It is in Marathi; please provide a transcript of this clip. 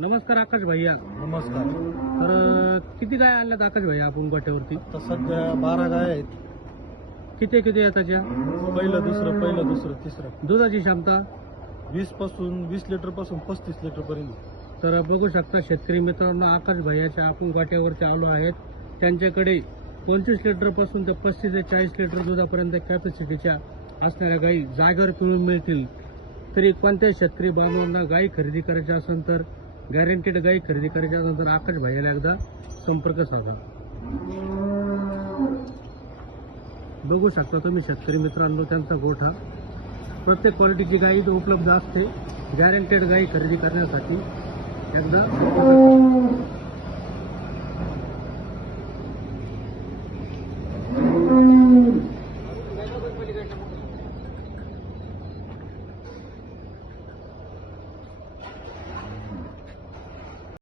नमस्कार आकाश भैया. नमस्कार. तर किती गाय आणल्यात आकाश भैया आपण गोट्यावरती? आता सध्या 12 गाय आहेत. किती आहेत त्याच्या? पहिलं दुसरं तिसरं. दुधाची क्षमता? 20 लिटर पासून 35 लिटर पर्यंत. तर बघू शकता शेतकरी मित्रांनो, आकाश भैयाच्या आपण गोट्यावरती आलो आहेत. त्यांच्याकडे 25 लिटर पासून ते 35 ते 40 लिटर दुधापर्यंत कॅपॅसिटीच्या असणाऱ्या गायी जागेवर पिळून मिळतील. तरी कोणत्याही शेतकरी बांधवांना गायी खरेदी करायची असेल तर, गॅरंटीड गायी खरेदी करायची असेल तर आकाश भैयाला एकदा संपर्क साधा. बघू शकता तुम्ही शेतकरी मित्रांनो, त्यांचा गोठा. प्रत्येक क्वालिटीची गायी इथे उपलब्ध असते. गॅरंटेड गायी खरेदी करण्यासाठी एकदा